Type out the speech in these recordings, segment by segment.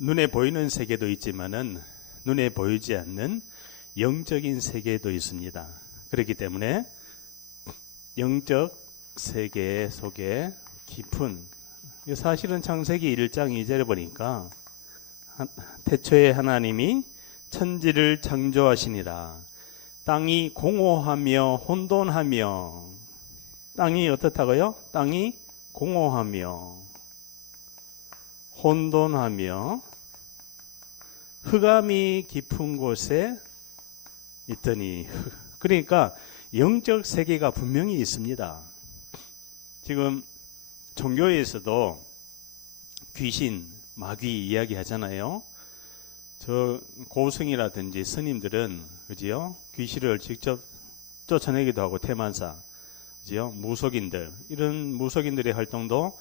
눈에 보이는 세계도 있지만은 눈에 보이지 않는 영적인 세계도 있습니다. 그렇기 때문에 영적 세계 속에 깊은, 사실은 창세기 1장 2절에 보니까 태초에 하나님이 천지를 창조하시니라. 땅이 공허하며 혼돈하며, 땅이 어떻다고요? 땅이 공허하며 혼돈하며 흑암이 깊은 곳에 있더니, 그러니까 영적 세계가 분명히 있습니다. 지금 종교에서도 귀신, 마귀 이야기 하잖아요. 저 고승이라든지 스님들은 그지요? 귀신을 직접 쫓아내기도 하고, 태만사, 그지요? 무속인들, 이런 무속인들의 활동도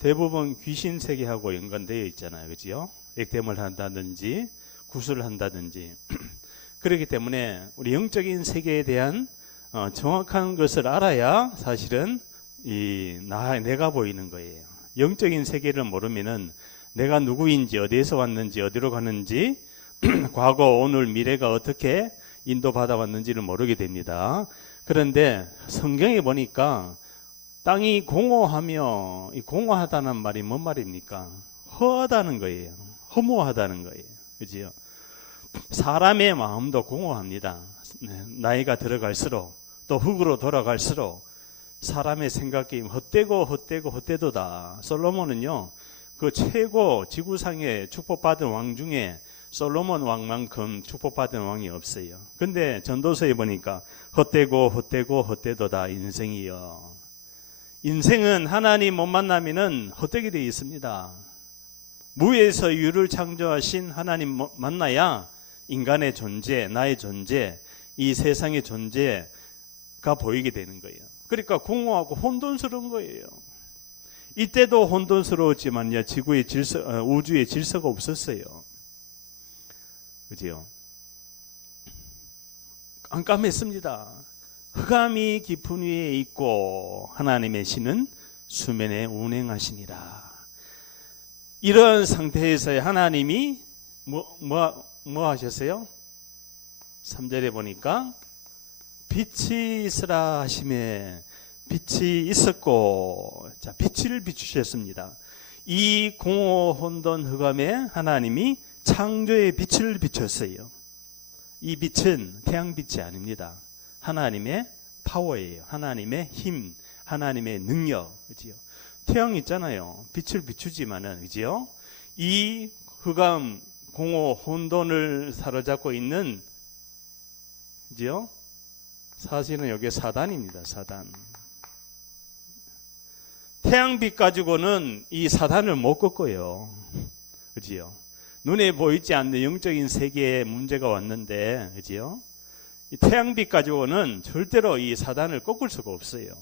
대부분 귀신 세계하고 연관되어 있잖아요. 그지요? 액땜을 한다든지 구슬을 한다든지. 그렇기 때문에 우리 영적인 세계에 대한 정확한 것을 알아야 사실은 내가 보이는 거예요. 영적인 세계를 모르면은 내가 누구인지, 어디에서 왔는지, 어디로 가는지, 과거, 오늘, 미래가 어떻게 인도받아 왔는지를 모르게 됩니다. 그런데 성경에 보니까 땅이 공허하며, 이 공허하다는 말이 뭔 말입니까? 허하다는 거예요. 허무하다는 거예요. 그지요? 사람의 마음도 공허합니다. 나이가 들어갈수록, 또 흙으로 돌아갈수록 사람의 생각이 헛되도다. 솔로몬은요, 그 최고 지구상에 축복받은 왕 중에 솔로몬 왕만큼 축복받은 왕이 없어요. 근데 전도서에 보니까 헛되도다 인생이여. 인생은 하나님 못 만나면은 헛되게 되어 있습니다. 무에서 유를 창조하신 하나님 만나야 인간의 존재, 나의 존재, 이 세상의 존재가 보이게 되는 거예요. 그러니까 공허하고 혼돈스러운 거예요. 이때도 혼돈스러웠지만요, 지구의 질서, 우주의 질서가 없었어요. 그지요? 깜깜했습니다. 흑암이 깊은 위에 있고 하나님의 신은 수면에 운행하시니라. 이런 상태에서 하나님이 뭐 하셨어요? 3절에 보니까 빛이 있으라 하심에 빛이 있었고, 자, 빛을 비추셨습니다. 이 공허 혼돈 흑암에 하나님이 창조의 빛을 비췄어요. 이 빛은 태양빛이 아닙니다. 하나님의 파워예요. 하나님의 힘, 하나님의 능력. 그지요? 태양 있잖아요. 빛을 비추지만은, 그지요? 이 흑암, 공허, 혼돈을 사로잡고 있는, 그지요? 사실은 여기 사단입니다. 사단. 태양빛 가지고는 이 사단을 못 꺾어요. 그지요? 눈에 보이지 않는 영적인 세계에 문제가 왔는데, 그지요? 이 태양빛 가지고는 절대로 이 사단을 꺾을 수가 없어요.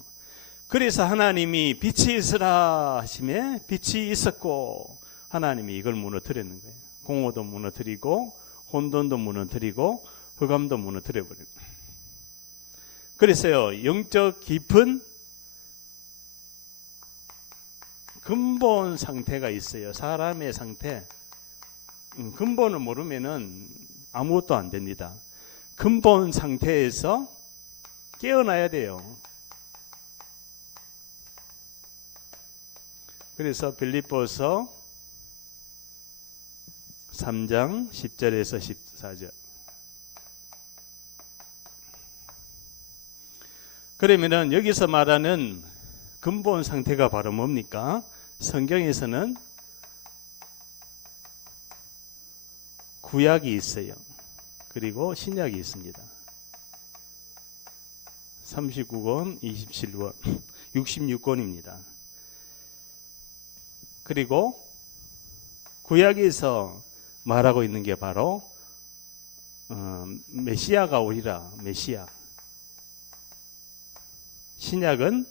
그래서 하나님이 빛이 있으라 하심에 빛이 있었고, 하나님이 이걸 무너뜨리는 거예요. 공허도 무너뜨리고 혼돈도 무너뜨리고 흑암도 무너뜨려버리고. 그래서요, 영적 깊은 근본 상태가 있어요. 사람의 상태. 근본을 모르면은 아무것도 안 됩니다. 근본 상태에서 깨어나야 돼요. 그래서 빌립보서 3장 10절에서 14절. 그러면은 여기서 말하는 근본 상태가 바로 뭡니까? 성경에서는 구약이 있어요. 그리고 신약이 있습니다. 39권, 27권, 66권입니다. 그리고 구약에서 말하고 있는 게 바로 메시아가 오리라. 메시아. 신약은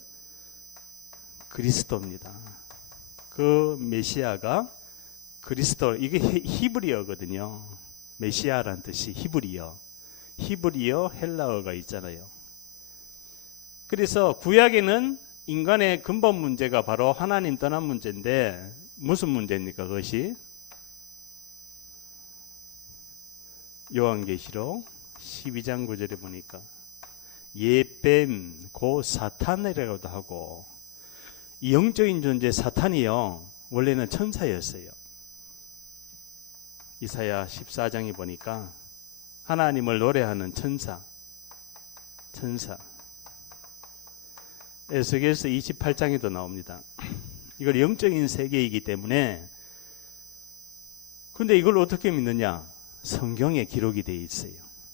그리스도입니다. 그 메시아가 그리스도, 이게 히브리어거든요. 메시아란 뜻이 히브리어, 헬라어가 있잖아요. 그래서 구약에는 인간의 근본 문제가 바로 하나님 떠난 문제인데, 무슨 문제입니까? 그것이 요한계시록 12장 9절에 보니까 옛뱀 고 사탄이라고도 하고, 이 영적인 존재 사탄이요 원래는 천사였어요. 이사야 14장에 보니까 하나님을 노래하는 천사. 에스겔서 28장에도 나옵니다. 이걸 영적인 세계이기 때문에. 근데 이걸 어떻게 믿느냐? 성경에 기록이 되어 있어요.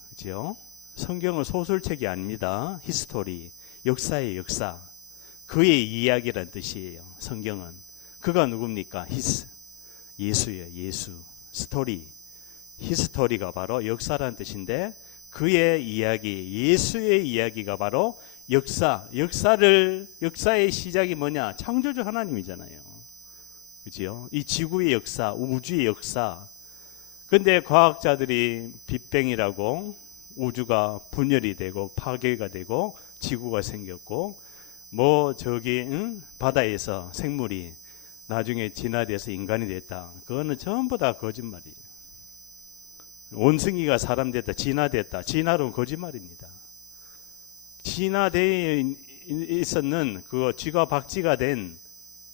그죠? 성경은 소설책이 아닙니다. 히스토리, 역사의 역사. 그의 이야기란 뜻이에요. 성경은. 그가 누굽니까? 예수예요. 예수. 스토리. 히스토리가 바로 역사란 뜻인데, 그의 이야기, 예수의 이야기가 바로 역사의 시작이 뭐냐? 창조주 하나님이잖아요. 그죠? 이 지구의 역사, 우주의 역사. 근데 과학자들이 빅뱅이라고 우주가 분열이 되고 파괴가 되고 지구가 생겼고, 바다에서 생물이 나중에 진화돼서 인간이 됐다. 그거는 전부 다 거짓말이에요. 원숭이가 사람 됐다, 진화됐다. 진화론 거짓말입니다. 진화되어 있었는 그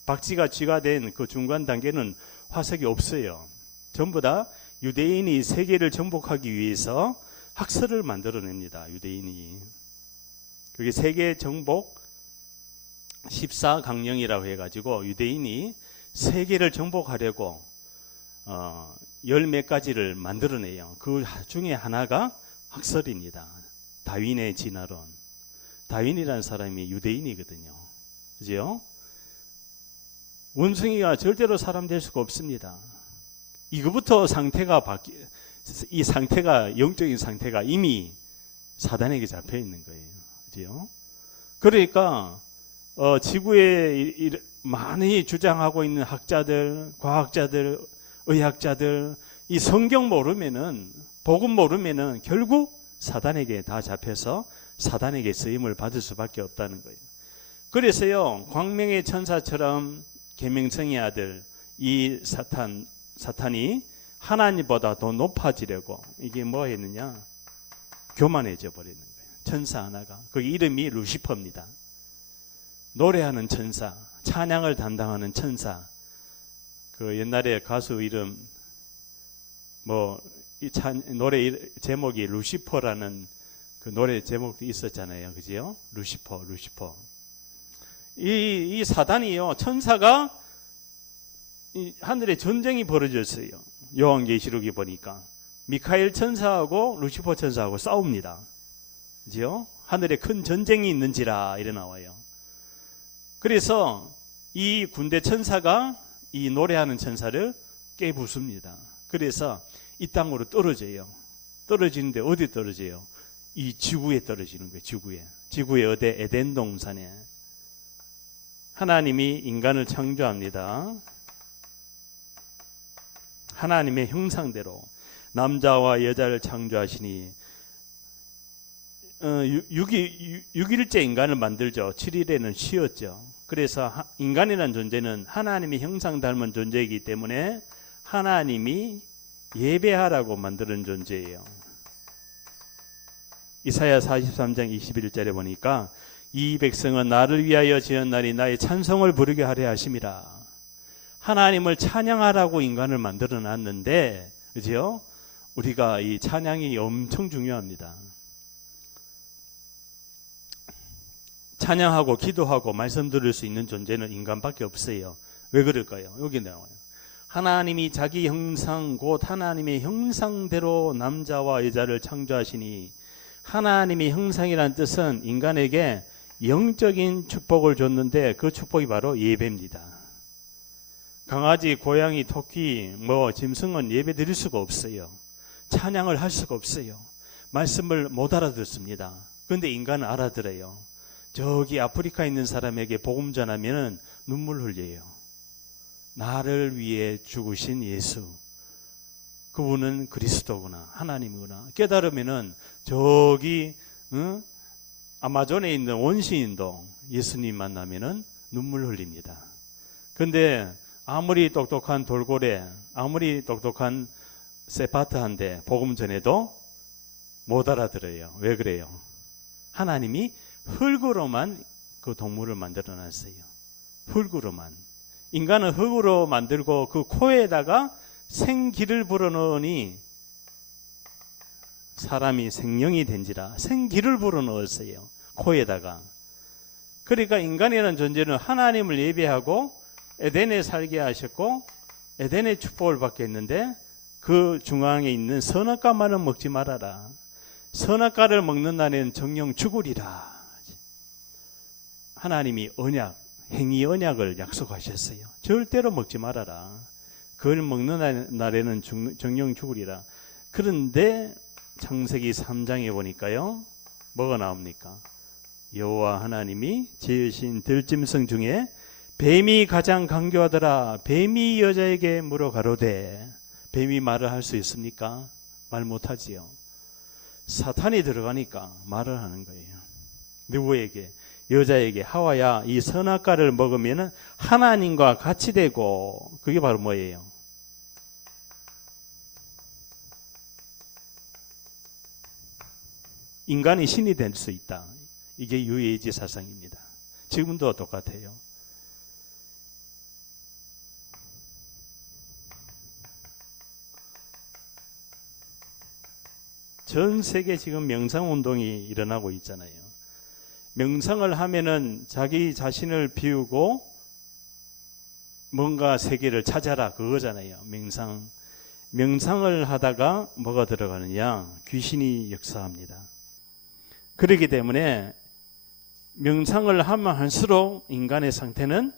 박쥐가 쥐가 된 그 중간 단계는 화석이 없어요. 전부 다 유대인이 세계를 정복하기 위해서 학설을 만들어냅니다. 유대인이. 그게 세계 정복 14강령이라고 해가지고 유대인이 세계를 정복하려고 열 몇 가지를 만들어내요. 그 중에 하나가 학설입니다. 다윈의 진화론. 다윈이라는 사람이 유대인이거든요. 그죠? 원숭이가 절대로 사람 될 수가 없습니다. 이거부터 이 상태가, 영적인 상태가 이미 사단에게 잡혀 있는 거예요. 그죠? 그러니까 지구에 많이 주장하고 있는 학자들, 과학자들, 의학자들, 이 성경 모르면은, 복음 모르면은 결국 사단에게 다 잡혀서 사단에게 쓰임을 받을 수밖에 없다는 거예요. 그래서요, 광명의 천사처럼 계명성의 아들 이 사탄이 하나님보다 더 높아지려고 이게 뭐 했느냐? 교만해져 버리는 거예요. 천사 하나가. 그 이름이 루시퍼입니다. 노래하는 천사, 찬양을 담당하는 천사. 그 옛날에 가수 이름 노래 제목이 루시퍼라는 그 노래 제목도 있었잖아요. 그죠? 루시퍼. 이 사단이요, 천사가 이 하늘에 전쟁이 벌어졌어요. 요한계시록에 보니까 미카엘 천사하고 루시퍼 천사하고 싸웁니다. 그죠? 하늘에 큰 전쟁이 있는지라 이래 나와요. 그래서 이 군대 천사가 이 노래하는 천사를 깨부숩니다. 그래서 이 땅으로 떨어져요. 떨어지는데 어디 떨어져요? 이 지구에 떨어지는 거예요. 지구의 어디? 에덴 동산에. 하나님이 인간을 창조합니다. 하나님의 형상대로 남자와 여자를 창조하시니 6일째 인간을 만들죠. 7일에는 쉬었죠. 그래서 인간이라는 존재는 하나님의 형상 닮은 존재이기 때문에 하나님이 예배하라고 만드는 존재예요. 이사야 43장 21절에 보니까 이 백성은 나를 위하여 지었나니 나의 찬송을 부르게 하려 하심이라. 하나님을 찬양하라고 인간을 만들어 놨는데, 그죠? 우리가 이 찬양이 엄청 중요합니다. 찬양하고 기도하고 말씀 들을 수 있는 존재는 인간밖에 없어요. 왜 그럴까요? 여기 나와요. 하나님이 자기 형상 곧 하나님의 형상대로 남자와 여자를 창조하시니, 하나님의 형상이란 뜻은 인간에게 영적인 축복을 줬는데 그 축복이 바로 예배입니다. 강아지, 고양이, 토끼, 짐승은 예배 드릴 수가 없어요. 찬양을 할 수가 없어요. 말씀을 못 알아듣습니다. 그런데 인간은 알아들어요. 저기 아프리카에 있는 사람에게 복음 전하면 눈물 흘려요. 나를 위해 죽으신 예수, 그분은 그리스도구나, 하나님이구나 깨달으면은 저기 아마존에 있는 원시인도 예수님 만나면은 눈물 흘립니다. 근데 아무리 똑똑한 돌고래, 아무리 똑똑한 세파트한데 복음 전에도 못 알아들어요. 왜 그래요? 하나님이 흙으로만 그 동물을 만들어 놨어요. 흙으로만. 인간은 흙으로 만들고 그 코에다가 생기를 불어넣으니 사람이 생명이 된지라 생기를 불어넣었어요. 코에다가. 그러니까 인간이라는 존재는 하나님을 예배하고 에덴에 살게 하셨고 에덴의 축복을 받게 했는데 그 중앙에 있는 선악과만은 먹지 말아라. 선악과를 먹는 날에는 정령 죽으리라. 하나님이 언약, 행위 언약을 약속하셨어요. 절대로 먹지 말아라. 그걸 먹는 날에는 정령 죽으리라. 그런데 창세기 3장에 보니까요, 뭐가 나옵니까? 여호와 하나님이 지으신 들짐승 중에 뱀이 가장 강교하더라. 뱀이 여자에게 물어 가로되. 뱀이 말을 할 수 있습니까? 말 못하지요. 사탄이 들어가니까 말을 하는 거예요. 누구에게? 여자에게. 하와야, 이 선악과를 먹으면 하나님과 같이 되고. 그게 바로 뭐예요? 인간이 신이 될 수 있다. 이게 유해지 사상입니다. 지금도 똑같아요. 전 세계 지금 명상운동이 일어나고 있잖아요. 명상을 하면은 자기 자신을 비우고 뭔가 세계를 찾아라, 그거잖아요. 명상을 하다가 뭐가 들어가느냐? 귀신이 역사합니다. 그렇기 때문에 명상을 하면 할수록 인간의 상태는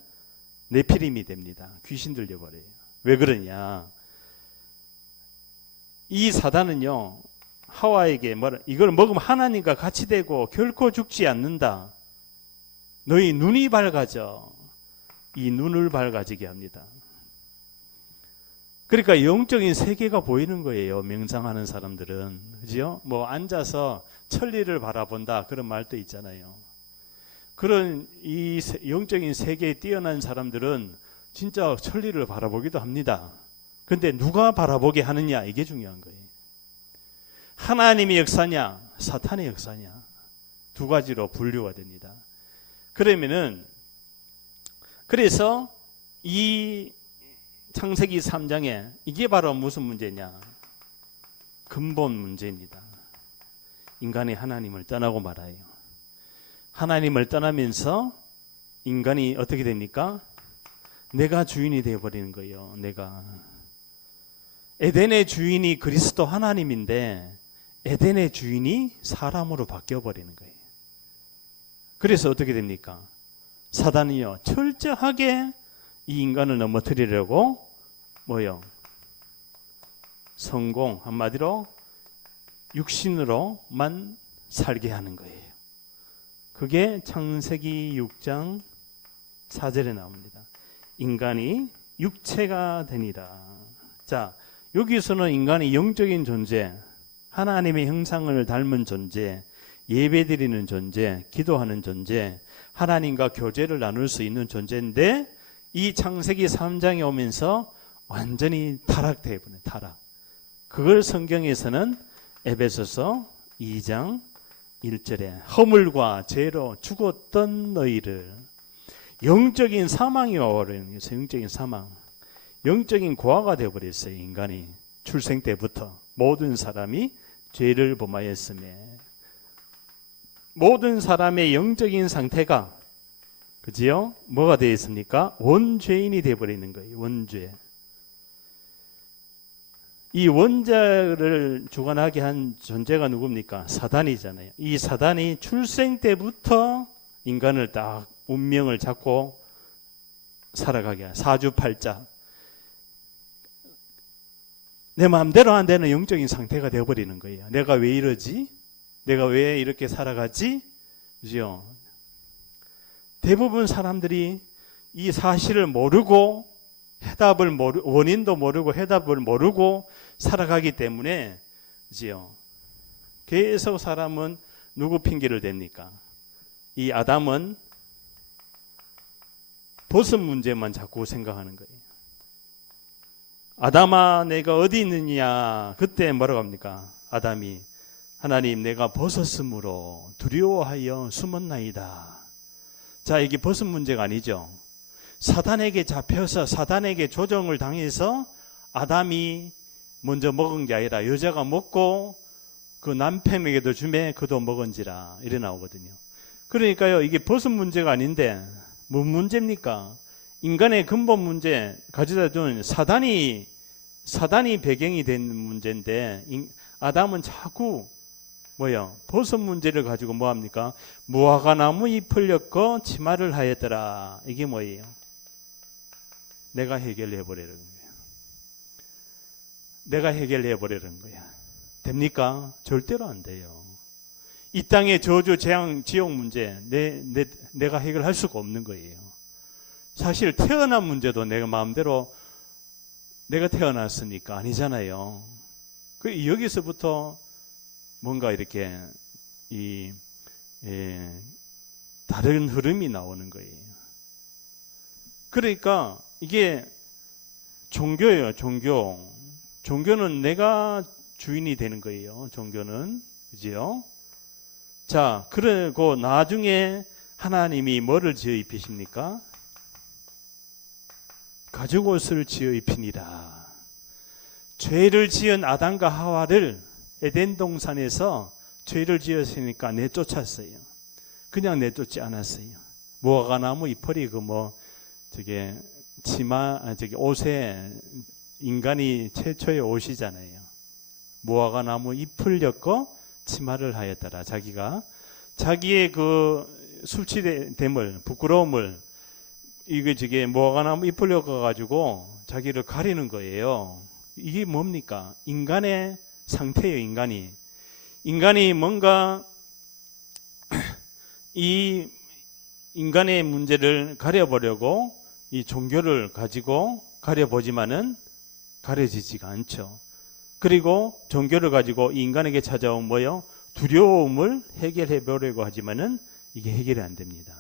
네피림이 됩니다. 귀신 들려버려요. 왜 그러냐? 이 사단은요, 하와에게 이걸 먹으면 하나님과 같이 되고 결코 죽지 않는다. 너희 눈이 밝아져. 이 눈을 밝아지게 합니다. 그러니까 영적인 세계가 보이는 거예요. 명상하는 사람들은. 그죠? 뭐 앉아서 천리를 바라본다, 그런 말도 있잖아요. 그런 이 영적인 세계에 뛰어난 사람들은 진짜 천리를 바라보기도 합니다. 근데 누가 바라보게 하느냐, 이게 중요한 거예요. 하나님의 역사냐, 사탄의 역사냐, 두 가지로 분류가 됩니다. 그래서 이 창세기 3장에 이게 바로 무슨 문제냐? 근본 문제입니다. 인간이 하나님을 떠나고 말아요. 하나님을 떠나면서 인간이 어떻게 됩니까? 내가 주인이 되어버리는 거예요. 내가. 에덴의 주인이 그리스도 하나님인데 에덴의 주인이 사람으로 바뀌어버리는 거예요. 그래서 어떻게 됩니까? 사단이요, 철저하게 이 인간을 넘어뜨리려고 성공, 한마디로 육신으로만 살게 하는 거예요. 그게 창세기 6장 4절에 나옵니다. 인간이 육체가 되니라. 자, 여기서는 인간이 영적인 존재, 하나님의 형상을 닮은 존재, 예배드리는 존재, 기도하는 존재, 하나님과 교제를 나눌 수 있는 존재인데 이 창세기 3장에 오면서 완전히 타락되어 버린 타락. 그걸 성경에서는 에베소서 2장 1절에 허물과 죄로 죽었던 너희를, 영적인 사망이 와버리는 거예요. 영적인 사망. 영적인 고아가 되어버렸어요. 인간이 출생 때부터 모든 사람이 죄를 범하였음에 모든 사람의 영적인 상태가, 그지요? 뭐가 되어 있습니까? 원죄인이 되어버리는 거예요. 원죄. 이 원죄를 주관하게 한 존재가 누굽니까? 사단이잖아요. 이 사단이 출생 때부터 인간을 딱 운명을 잡고 살아가게 한 사주팔자. 내 마음대로 안 되는 영적인 상태가 되어버리는 거예요. 내가 왜 이러지? 내가 왜 이렇게 살아가지? 그죠? 대부분 사람들이 이 사실을 모르고 원인도 모르고 해답을 모르고 살아가기 때문에, 그죠? 계속 사람은 누구 핑계를 댑니까? 이 아담은 벗은 문제만 자꾸 생각하는 거예요. 아담아 내가 어디 있느냐. 그때 뭐라고 합니까? 아담이 하나님 내가 벗었으므로 두려워하여 숨었나이다. 자, 이게 벗은 문제가 아니죠. 사단에게 잡혀서 사단에게 조종을 당해서 아담이 먼저 먹은 게 아니라 여자가 먹고 그 남편에게도 주매 그도 먹은지라 이래 나오거든요. 그러니까요, 이게 벗은 문제가 아닌데 뭔 문제입니까? 인간의 근본 문제 가져다 둔 사단이 배경이 된 문제인데, 아담은 자꾸 벗은 문제를 가지고 뭐합니까? 무화과나무 잎을 엮어 치마를 하였더라. 이게 뭐예요? 내가 해결해 보려는 거야. 내가 해결해 보려는 거야. 됩니까? 절대로 안 돼요. 이 땅의 저주, 재앙, 지옥 문제 내가 해결할 수가 없는 거예요. 사실 태어난 문제도 내가 마음대로 내가 태어났으니까 아니잖아요. 여기서부터 뭔가 이렇게 다른 흐름이 나오는 거예요. 그러니까 이게 종교예요. 종교는 내가 주인이 되는 거예요. 종교는, 그지요? 자, 그리고 나중에 하나님이 뭐를 지어 입히십니까? 가죽옷을 지어 입히니라. 죄를 지은 아담과 하와를 에덴 동산에서 죄를 지었으니까 내쫓았어요. 그냥 내쫓지 않았어요. 무화과나무 잎이 옷에 인간이 최초의 옷이잖아요. 무화과나무 잎을 엮어 치마를 하였더라. 자기의 그 수치됨을, 부끄러움을 무화과나무 잎을 엮어 가지고 자기를 가리는 거예요. 이게 뭡니까? 인간의 상태예요. 인간이 뭔가 이 인간의 문제를 가려보려고 이 종교를 가지고 가려보지만은 가려지지가 않죠. 그리고 종교를 가지고 이 인간에게 찾아온 두려움을 해결해 보려고 하지만은 이게 해결이 안 됩니다.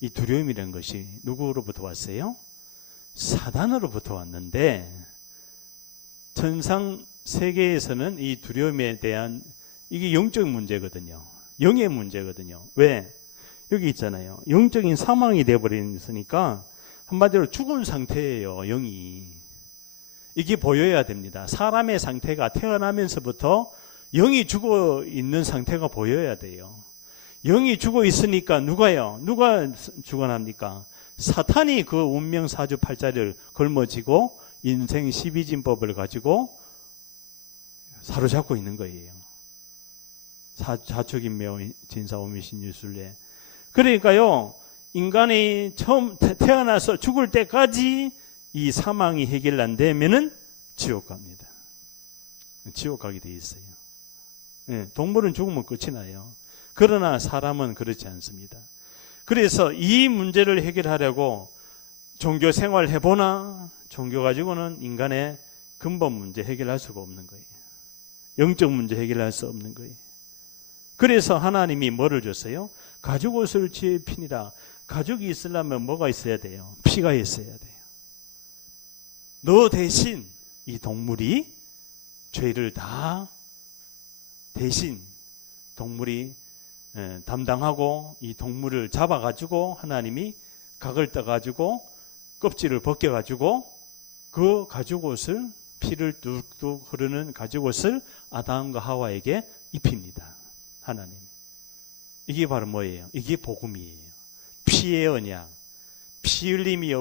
이 두려움이라는 것이 누구로부터 왔어요? 사단으로부터 왔는데, 천상 세계에서는 이 두려움에 대한 이게 영적 문제거든요. 영의 문제거든요. 왜? 여기 있잖아요. 영적인 사망이 되어버리니까 한마디로 죽은 상태예요. 영이. 이게 보여야 됩니다. 사람의 상태가 태어나면서부터 영이 죽어 있는 상태가 보여야 돼요. 영이 죽어 있으니까 누가 죽어납니까? 사탄이 그 운명 사주팔자를 걸머쥐고 인생 12진법을 가지고 사로잡고 있는 거예요. 자축인묘 진사오미신유술례. 그러니까요, 인간이 처음 태어나서 죽을 때까지 이 사망이 해결 안 되면은 지옥 갑니다. 지옥 가게 돼 있어요. 동물은 죽으면 끝이 나요. 그러나 사람은 그렇지 않습니다. 그래서 이 문제를 해결하려고 종교 생활 해보나, 종교 가지고는 인간의 근본 문제 해결할 수가 없는 거예요. 영적 문제 해결할 수 없는 거예요. 그래서 하나님이 뭐를 줬어요? 가죽옷을 지어 입히니라. 가죽이 있으려면 뭐가 있어야 돼요? 피가 있어야 돼요. 너 대신 이 동물이 죄를 다 대신 동물이 담당하고, 이 동물을 잡아가지고 하나님이 각을 떠가지고 껍질을 벗겨가지고 그 가죽옷을, 피를 뚝뚝 흐르는 가죽옷을 아담과 하와에게 입힙니다. 하나님. 이게 바로 뭐예요? 이게 복음이에요. 피의 언약. 피 흘림이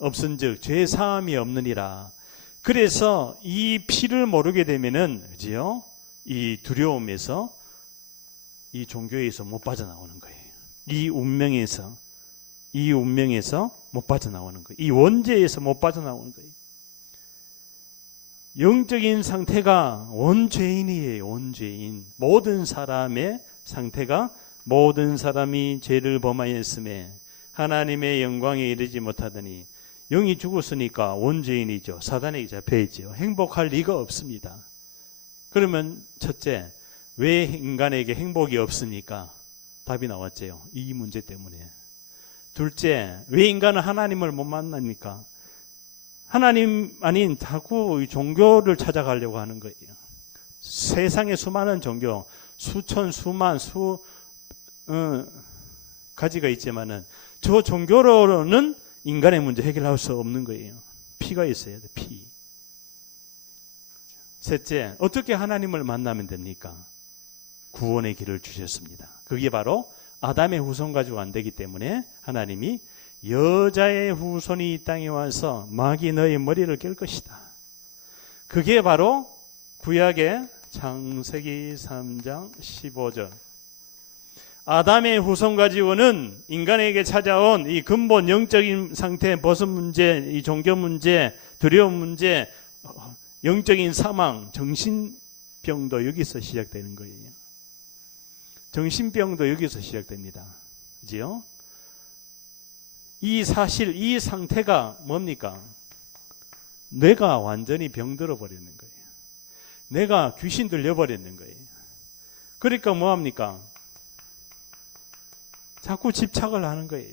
없은즉 죄 사함이 없느니라. 그래서 이 피를 모르게 되면은, 그지요? 이 두려움에서, 이 종교에서 못 빠져나오는 거예요. 이 운명에서 못 빠져나오는 거예요. 이 원죄에서 못 빠져나오는 거예요. 영적인 상태가 원죄인이에요. 원죄인. 모든 사람의 상태가, 모든 사람이 죄를 범하였음에 하나님의 영광에 이르지 못하더니, 영이 죽었으니까 원죄인이죠. 사단에게 잡혀있죠. 행복할 리가 없습니다. 그러면 첫째, 왜 인간에게 행복이 없습니까? 답이 나왔죠. 이 문제 때문에. 둘째, 왜 인간은 하나님을 못 만납니까? 하나님 아닌 자꾸 종교를 찾아가려고 하는 거예요. 세상에 수많은 종교, 수천, 수만, 가지가 있지만은 저 종교로는 인간의 문제 해결할 수 없는 거예요. 피가 있어야 돼, 피. 셋째, 어떻게 하나님을 만나면 됩니까? 구원의 길을 주셨습니다. 그게 바로 아담의 후손 가지고 안 되기 때문에 하나님이 여자의 후손이 이 땅에 와서 마귀 너의 머리를 깰 것이다. 그게 바로 구약의 창세기 3장 15절. 아담의 후손 가지고는 인간에게 찾아온 이 근본 영적인 상태, 벗은 문제, 이 종교 문제, 두려움 문제, 영적인 사망, 정신병도 여기서 시작되는 거예요. 정신병도 여기서 시작됩니다. 그지요? 이 사실, 이 상태가 뭡니까? 뇌가 완전히 병들어 버리는 거예요. 뇌가 귀신 들려버리는 거예요. 그러니까 뭐합니까? 자꾸 집착을 하는 거예요.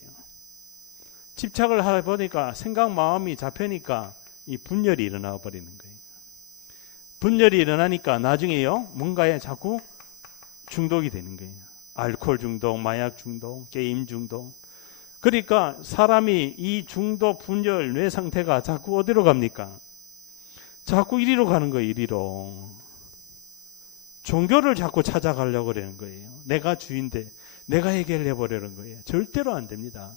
집착을 하다 보니까 생각 마음이 잡히니까 이 분열이 일어나 버리는 거예요. 분열이 일어나니까 나중에요, 뭔가에 자꾸 중독이 되는 거예요. 알코올 중독, 마약 중독, 게임 중독. 그러니까 사람이 이 중독, 분열, 뇌 상태가 자꾸 어디로 갑니까? 자꾸 이리로 가는 거예요, 이리로. 종교를 자꾸 찾아가려고 그러는 거예요. 내가 주인데 내가 해결해 보려는 거예요. 절대로 안 됩니다.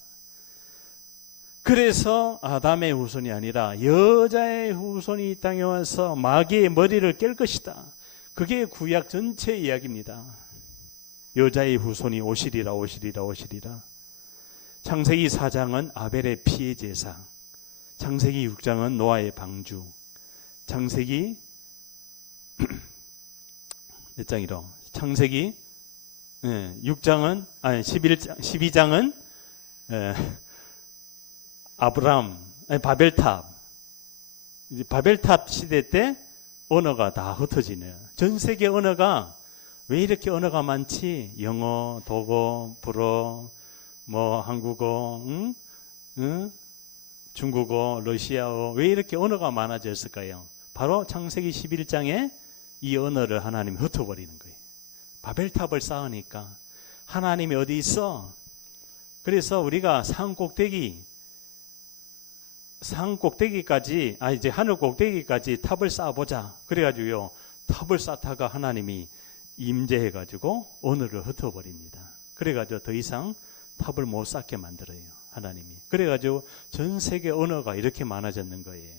그래서 아담의 후손이 아니라 여자의 후손이 이 땅에 와서 마귀의 머리를 깰 것이다. 그게 구약 전체 이야기입니다. 여자의 후손이 오시리라, 오시리라, 오시리라. 창세기 4장은 아벨의 피의 제사, 창세기 6장은 노아의 방주, 창세기 몇 장이로? 창세기 6장은 아니 12장은 아브람, 바벨탑. 이제 바벨탑 시대 때 언어가 다 흩어지네요. 전 세계 언어가 왜 이렇게 언어가 많지? 영어, 독어, 불어, 뭐 한국어, 중국어, 러시아어, 왜 이렇게 언어가 많아졌을까요? 바로 창세기 11장에 이 언어를 하나님이 흩어버리는 거예요. 바벨탑을 쌓으니까 하나님이 어디 있어? 그래서 우리가 산 꼭대기까지, 이제 하늘 꼭대기까지 탑을 쌓아보자. 그래가지고요, 탑을 쌓다가 하나님이 임재해가지고 언어를 흩어버립니다. 그래가지고 더 이상 탑을 못 쌓게 만들어요, 하나님이. 그래가지고 전 세계 언어가 이렇게 많아졌는 거예요.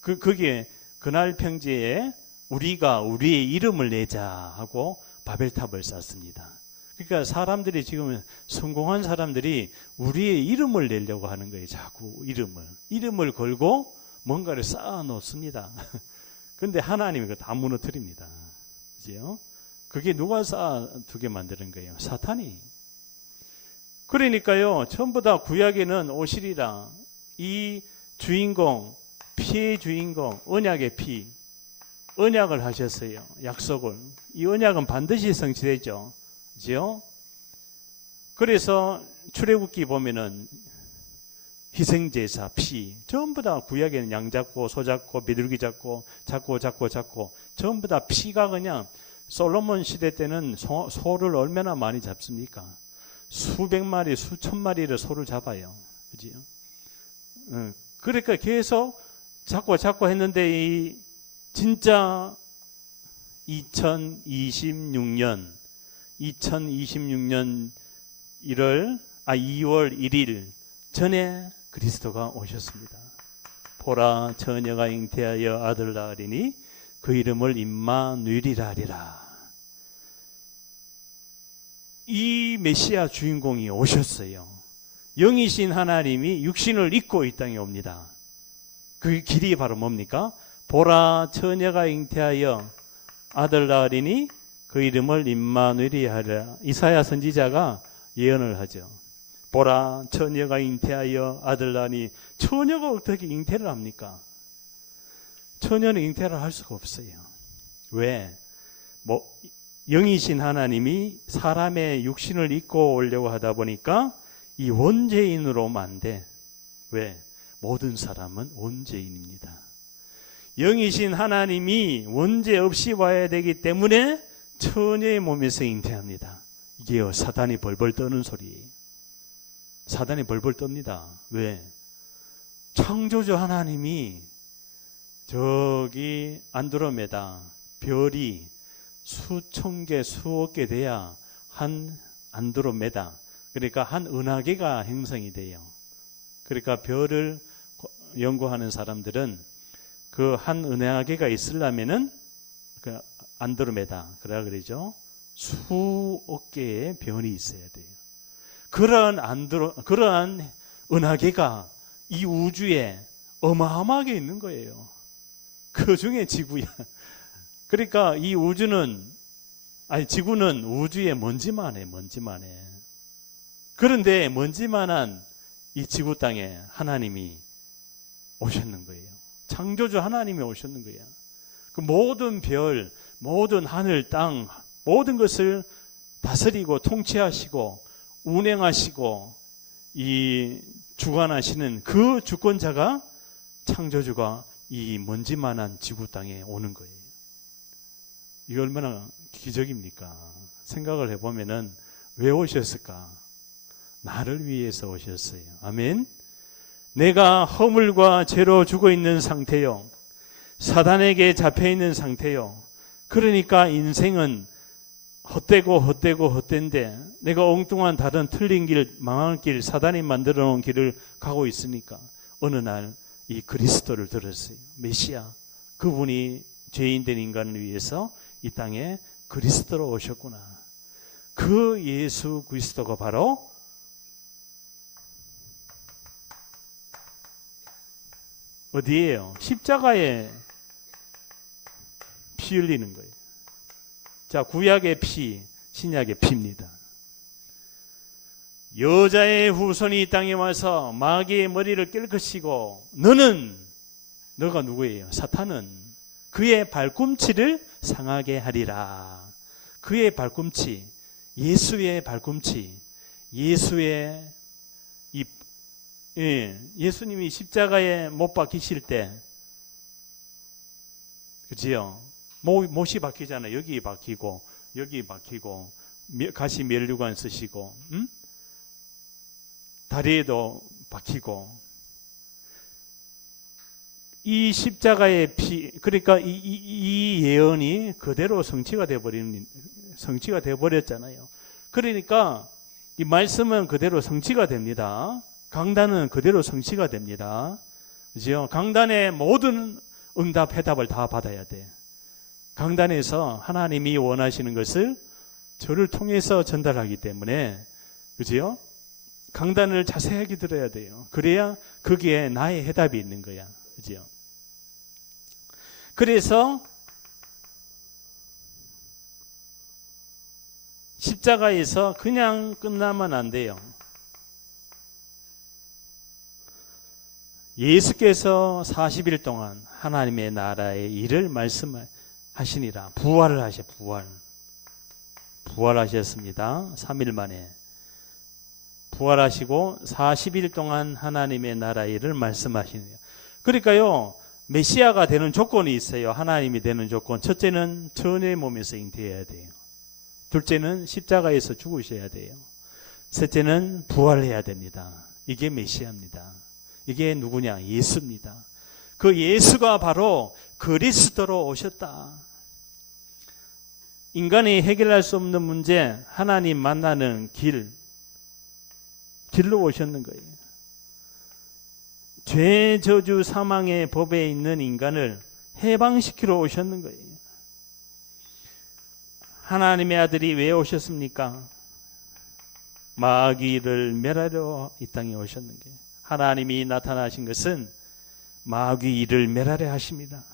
그게 그날 평지에 우리가 우리의 이름을 내자 하고 바벨탑을 쌓습니다. 그러니까 사람들이 지금 성공한 사람들이 우리의 이름을 내려고 하는 거예요. 자꾸 이름을 걸고 뭔가를 쌓아 놓습니다. 그런데 하나님이 그거 다 무너뜨립니다. 그죠? 그게 누가 쌓아두게 만드는 거예요? 사탄이. 그러니까요, 전부 다 구약에는 오시리라, 이 주인공, 피의 주인공, 언약의 피, 언약을 하셨어요. 약속을. 이 언약은 반드시 성취되죠. 그죠? 그래서 출애굽기 보면은 희생제사, 피, 전부 다 구약에는 양 잡고, 소 잡고, 비둘기 잡고, 잡고, 전부 다 피가 그냥, 솔로몬 시대 때는 소를 얼마나 많이 잡습니까? 수백 마리, 수천 마리를 소를 잡아요. 그죠? 그러니까 계속 잡고 했는데, 이 진짜 2026년 2월 1일 전에 그리스도가 오셨습니다. 보라, 처녀가 잉태하여 아들 낳으리니 그 이름을 임마누엘이라 하리라. 이 메시아 주인공이 오셨어요. 영이신 하나님이 육신을 입고 이 땅에 옵니다. 그 길이 바로 뭡니까? 보라, 처녀가 잉태하여 아들 낳으리니 그 이름을 임마누엘이 하리라. 이사야 선지자가 예언을 하죠. 보라, 처녀가 잉태하여 아들 낳으니, 처녀가 어떻게 잉태를 합니까? 처녀는 잉태를 할 수가 없어요. 왜? 영이신 하나님이 사람의 육신을 입고 오려고 하다 보니까 이 원죄인으로 오면 안 돼. 왜? 모든 사람은 원죄인입니다. 영이신 하나님이 원죄 없이 와야 되기 때문에 처녀의 몸에서 잉태합니다. 이게요, 사단이 벌벌 떠는 소리예요. 사단이 벌벌 떱니다. 왜? 창조주 하나님이 저기 안드로메다 별이 수천 개 수억 개 돼야 한 안드로메다, 그러니까 한 은하계가 형성이 돼요. 그러니까 별을 연구하는 사람들은 그 한 은하계가 있으려면은 그 안드로메다 그래 그러죠. 수억 개의 별이 있어야 돼요. 그러한 은하계가 이 우주에 어마어마하게 있는 거예요. 그 중에 지구야. 그러니까 이 지구는 우주의 먼지만 해. 그런데 먼지만한 이 지구 땅에 하나님이 오셨는 거예요. 창조주 하나님이 오셨는 거야. 그 모든 별, 모든 하늘, 땅, 모든 것을 다스리고 통치하시고 운행하시고 이 주관하시는 그 주권자가, 창조주가 이 먼지만한 지구 땅에 오는 거예요. 이게 얼마나 기적입니까? 생각을 해보면은 왜 오셨을까? 나를 위해서 오셨어요. 아멘. 내가 허물과 죄로 죽어 있는 상태요, 사단에게 잡혀 있는 상태요. 그러니까 인생은 헛되고 내가 엉뚱한 다른 틀린 길, 망할 길, 사단이 만들어 놓은 길을 가고 있으니까 어느 날 이 그리스도를 들었어요. 메시아, 그분이 죄인된 인간을 위해서 이 땅에 그리스도로 오셨구나. 그 예수 그리스도가 바로 어디예요? 십자가에 피 흘리는 거예요. 자, 구약의 피, 신약의 피입니다. 여자의 후손이 이 땅에 와서 마귀의 머리를 깨끗이고, 너가 누구예요? 사탄은 그의 발꿈치를 상하게 하리라. 그의 발꿈치, 예수의 발꿈치, 예수님이 십자가에 못 박히실 때, 그지요? 못이 박히잖아요. 여기 박히고 가시 면류관 쓰시고, 다리에도 박히고, 이 십자가의 피, 그러니까 이 예언이 그대로 성취가 되어버렸잖아요. 그러니까 이 말씀은 그대로 성취가 됩니다. 강단은 그대로 성취가 됩니다. 그죠? 강단의 모든 응답, 해답을 다 받아야 돼. 강단에서 하나님이 원하시는 것을 저를 통해서 전달하기 때문에, 그죠? 강단을 자세하게 들어야 돼요. 그래야 거기에 나의 해답이 있는 거야. 그죠? 그래서 십자가에서 그냥 끝나면 안 돼요. 예수께서 40일 동안 하나님의 나라의 일을 말씀하시니라. 부활하셨습니다. 3일 만에 부활하시고 40일 동안 하나님의 나라의 일을 말씀하시니라. 그러니까요, 메시아가 되는 조건이 있어요. 하나님이 되는 조건. 첫째는 처녀의 몸에서 잉태해야 돼요. 둘째는 십자가에서 죽으셔야 돼요. 셋째는 부활해야 됩니다. 이게 메시아입니다. 이게 누구냐? 예수입니다. 그 예수가 바로 그리스도로 오셨다. 인간이 해결할 수 없는 문제, 하나님 만나는 길로 오셨는 거예요. 죄, 저주, 사망의 법에 있는 인간을 해방시키러 오셨는 거예요. 하나님의 아들이 왜 오셨습니까? 마귀를 멸하려 이 땅에 오셨는 거예요. 하나님이 나타나신 것은 마귀를 멸하려 하십니다.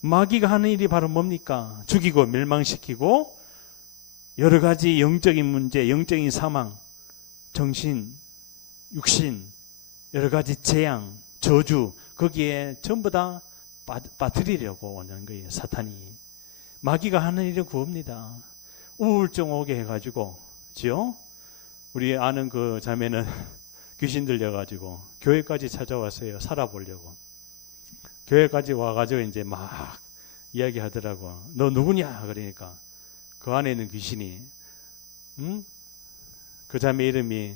마귀가 하는 일이 바로 뭡니까? 죽이고 멸망시키고 여러 가지 영적인 문제, 영적인 사망, 정신, 육신, 여러 가지 재앙, 저주, 거기에 전부 다 빠뜨리려고 오는 거예요. 사탄이. 마귀가 하는 일이 그겁니다. 우울증 오게 해가지고, 지요? 우리 아는 그 자매는 귀신 들려가지고 교회까지 찾아왔어요. 살아보려고. 교회까지 와가지고 이제 막 이야기하더라고. 너 누구냐? 그러니까 그 안에 있는 귀신이, 응? 그 자매 이름이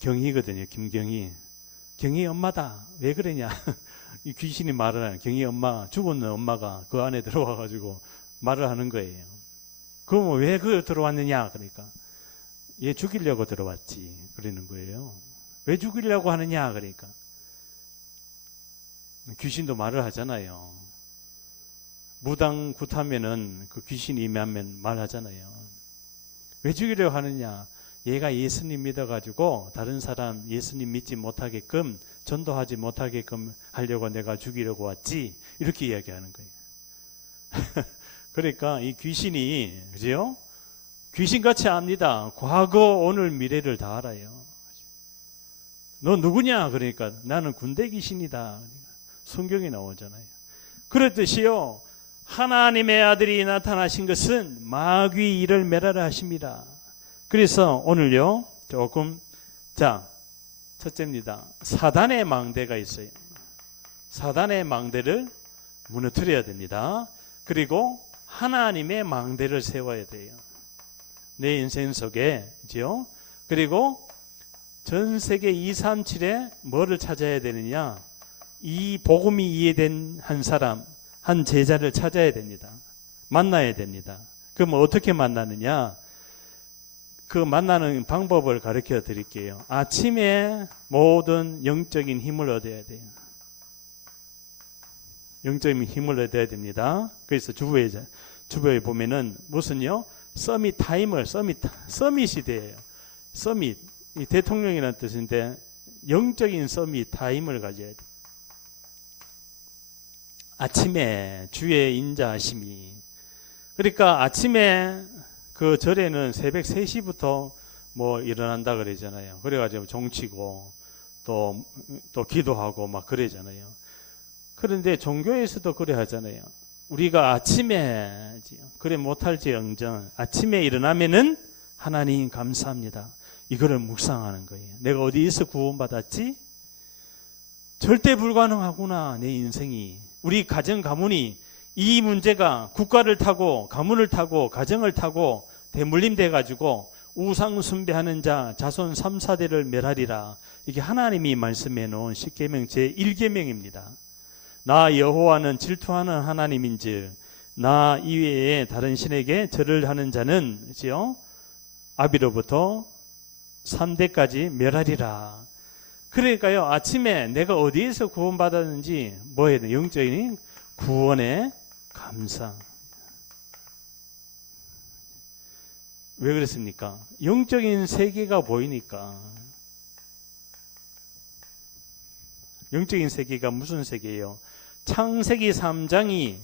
경희거든요. 김경희. 경희 엄마다. 왜 그러냐? 이 귀신이 말을 하는, 경희 엄마, 죽었는 엄마가 그 안에 들어와가지고 말을 하는 거예요. 그럼 왜 들어왔느냐? 그러니까 얘 죽이려고 들어왔지. 그러는 거예요. 왜 죽이려고 하느냐? 그러니까 귀신도 말을 하잖아요. 무당 굿하면은 그 귀신이 임하면 말하잖아요. 왜 죽이려고 하느냐? 얘가 예수님 믿어가지고 다른 사람 예수님 믿지 못하게끔, 전도하지 못하게끔 하려고 내가 죽이려고 왔지. 이렇게 이야기하는 거예요. 그러니까 이 귀신이, 그죠? 귀신같이 압니다. 과거, 오늘, 미래를 다 알아요. 너 누구냐? 그러니까 나는 군대 귀신이다. 성경에 나오잖아요. 그렇듯이요, 하나님의 아들이 나타나신 것은 마귀 일을 멸하라 하십니다. 그래서 오늘요, 조금, 자, 첫째입니다. 사단의 망대가 있어요. 사단의 망대를 무너뜨려야 됩니다. 그리고 하나님의 망대를 세워야 돼요. 내 인생 속에, 그죠? 그리고 전 세계 237에 뭐를 찾아야 되느냐? 이 복음이 이해된 한 사람, 한 제자를 찾아야 됩니다. 만나야 됩니다. 그럼 어떻게 만나느냐? 그 만나는 방법을 가르쳐 드릴게요. 아침에 모든 영적인 힘을 얻어야 돼요. 영적인 힘을 얻어야 됩니다. 그래서 주부에 보면은 무슨요? 서밋이 돼요. 서밋. 이 대통령이라는 뜻인데 영적인 서밋 타임을 가져야 돼요. 아침에 주의 인자하심이. 그러니까 아침에 그 절에는 새벽 3시부터 뭐 일어난다 그러잖아요. 그래가지고 종치고 또 기도하고 막 그러잖아요. 그런데 종교에서도 그래 하잖아요. 우리가 아침에 그래 못할지언정 아침에 일어나면은 하나님 감사합니다. 이거를 묵상하는 거예요. 내가 어디에서 구원받았지? 절대 불가능하구나, 내 인생이. 우리 가정 가문이 이 문제가 국가를 타고 가문을 타고 가정을 타고 대물림 돼가지고 우상 숭배하는 자 자손 3, 4대를 멸하리라. 이게 하나님이 말씀해 놓은 십계명 제1계명입니다. 나 여호와는 질투하는 하나님인즉 나 이외에 다른 신에게 절을 하는 자는 아비로부터 3대까지 멸하리라. 그러니까요, 아침에 내가 어디에서 구원받았는지 뭐 해야 돼? 영적인 구원의 감사. 왜 그랬습니까? 영적인 세계가 보이니까. 영적인 세계가 무슨 세계예요? 창세기 3장이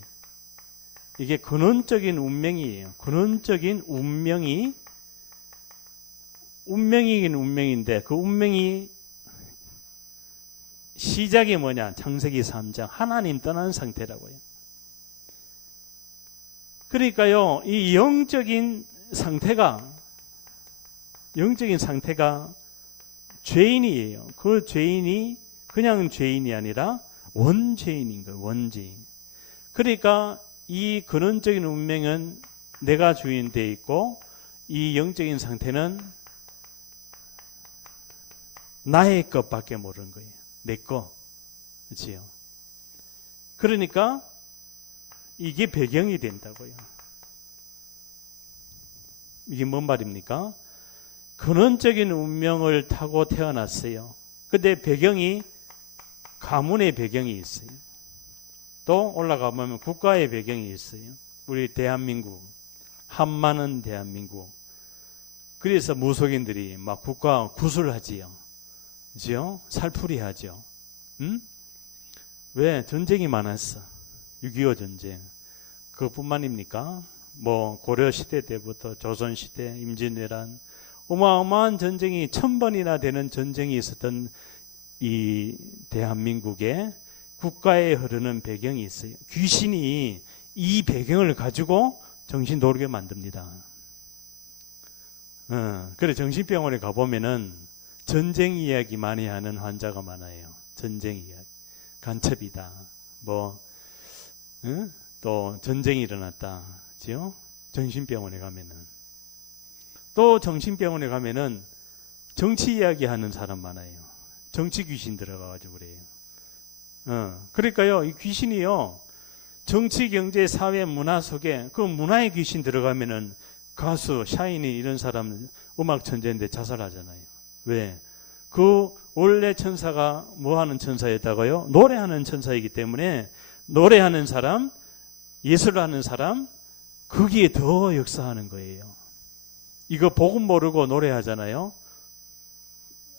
이게 근원적인 운명이에요. 근원적인 운명이긴 운명인데 그 운명이 시작이 뭐냐? 창세기 3장 하나님 떠난 상태라고요. 그러니까요, 이 영적인 상태가 죄인이에요. 그 죄인이 그냥 죄인이 아니라 원죄인인 거예요. 원죄인. 그러니까 이 근원적인 운명은 내가 주인 돼 있고 이 영적인 상태는 나의 것밖에 모르는 거예요. 내 거. 그렇지요? 그러니까 이게 배경이 된다고요. 이게 뭔 말입니까? 근원적인 운명을 타고 태어났어요. 근데 배경이 가문의 배경이 있어요. 또 올라가 보면 국가의 배경이 있어요. 우리 대한민국, 한많은 대한민국. 그래서 무속인들이 막 국가 구술하지요. 그죠? 살풀이 하죠. 왜? 전쟁이 많았어. 6.25 전쟁. 그것뿐만입니까? 뭐 고려시대 때부터 조선시대, 임진왜란 어마어마한 전쟁이 1000번이나 되는 전쟁이 있었던 이 대한민국에 국가에 흐르는 배경이 있어요. 귀신이 이 배경을 가지고 정신 돌게 만듭니다. 그래 정신병원에 가보면은 전쟁 이야기 많이 하는 환자가 많아요. 전쟁 이야기. 간첩이다. 뭐, 응? 또 전쟁이 일어났다. 그죠? 정신병원에 가면은. 또 정신병원에 가면은 정치 이야기 하는 사람 많아요. 정치 귀신 들어가가지고 그래요. 그러니까요, 이 귀신이요, 정치, 경제, 사회, 문화 속에 그 문화의 귀신 들어가면은 가수, 샤이니 이런 사람 음악 천재인데 자살하잖아요. 왜? 그 원래 천사가 뭐 하는 천사였다고요? 노래하는 천사이기 때문에 노래하는 사람, 예술하는 사람, 거기에 더 역사하는 거예요. 이거 복음 모르고 노래하잖아요.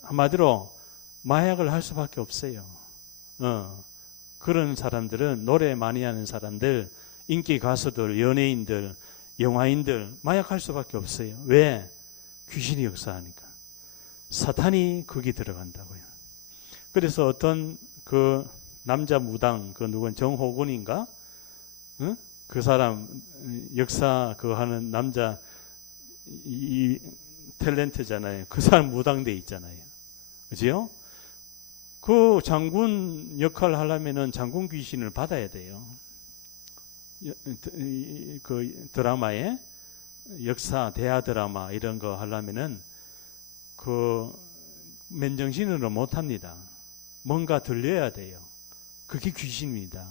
한마디로 마약을 할 수밖에 없어요. 그런 사람들은, 노래 많이 하는 사람들, 인기 가수들, 연예인들, 영화인들 마약할 수밖에 없어요. 왜? 귀신이 역사하니까. 사탄이 거기 들어간다고요. 그래서 어떤 그 남자 무당, 그 누군 정호군인가? 그 사람 역사 그거 하는 남자 이 탤런트잖아요. 그 사람 무당돼 있잖아요. 그죠? 그 장군 역할을 하려면은 장군 귀신을 받아야 돼요. 그 드라마에 역사 대하 드라마 이런 거 하려면은 그 맨정신으로 못 합니다. 뭔가 들려야 돼요. 그게 귀신입니다.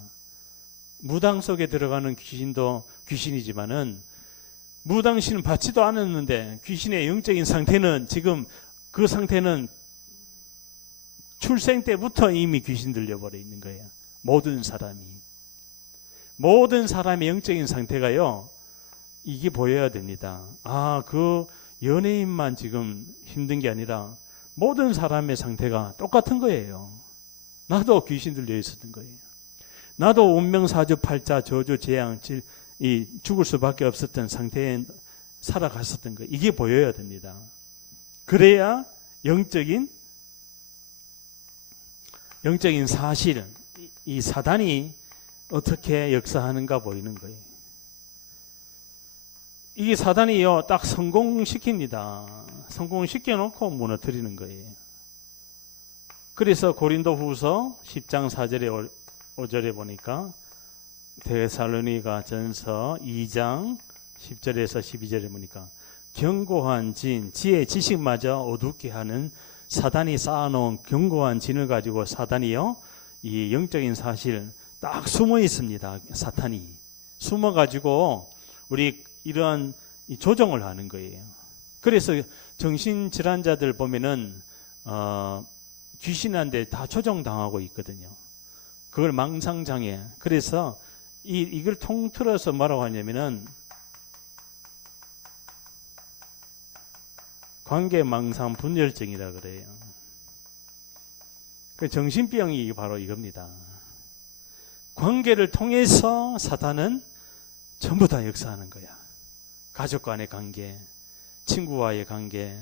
무당 속에 들어가는 귀신도 귀신이지만은 무당신은 받지도 않았는데 귀신의 영적인 상태는 지금 그 상태는 출생 때부터 이미 귀신 들려버려 있는 거예요. 모든 사람의 영적인 상태가요, 이게 보여야 됩니다. 아, 그 연예인만 지금 힘든 게 아니라 모든 사람의 상태가 똑같은 거예요. 나도 귀신 들려 있었던 거예요. 나도 운명사주팔자 저주 재앙 죽을 수밖에 없었던 상태에 살아갔었던 거예요. 이게 보여야 됩니다. 그래야 영적인 사실, 이 사단이 어떻게 역사하는가 보이는 거예요. 이게 사단이요, 딱 성공시킵니다. 성공시켜놓고 무너뜨리는 거예요. 그래서 고린도후서 10장 4절에 5절에 보니까 데살로니가 전서 2장 10절에서 12절에 보니까 견고한 진, 지혜 지식마저 어둡게 하는 사단이 쌓아놓은 견고한 진을 가지고 사단이요, 이 영적인 사실 딱 숨어 있습니다. 사탄이 숨어가지고 우리 이러한 조종을 하는 거예요. 그래서 정신질환자들 보면은 귀신한테 다 조종당하고 있거든요. 그걸 망상장애. 그래서 이걸 통틀어서 뭐라고 하냐면은 관계망상 분열증이라 그래요. 그 정신병이 바로 이겁니다. 관계를 통해서 사탄은 전부 다 역사하는 거야. 가족 간의 관계, 친구와의 관계,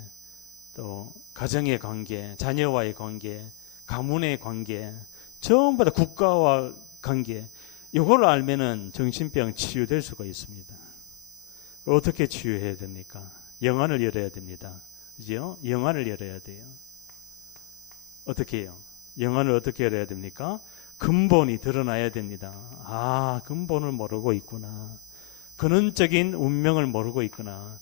또 가정의 관계, 자녀와의 관계, 가문의 관계, 전부 다 국가와 관계. 이걸 알면은 정신병 치유될 수가 있습니다. 어떻게 치유해야 됩니까? 영안을 열어야 됩니다. 그죠? 영안을 열어야 돼요. 어떻게 해요? 영안을 어떻게 열어야 됩니까? 근본이 드러나야 됩니다. 아, 근본을 모르고 있구나. 근원적인 운명을 모르고 있구나.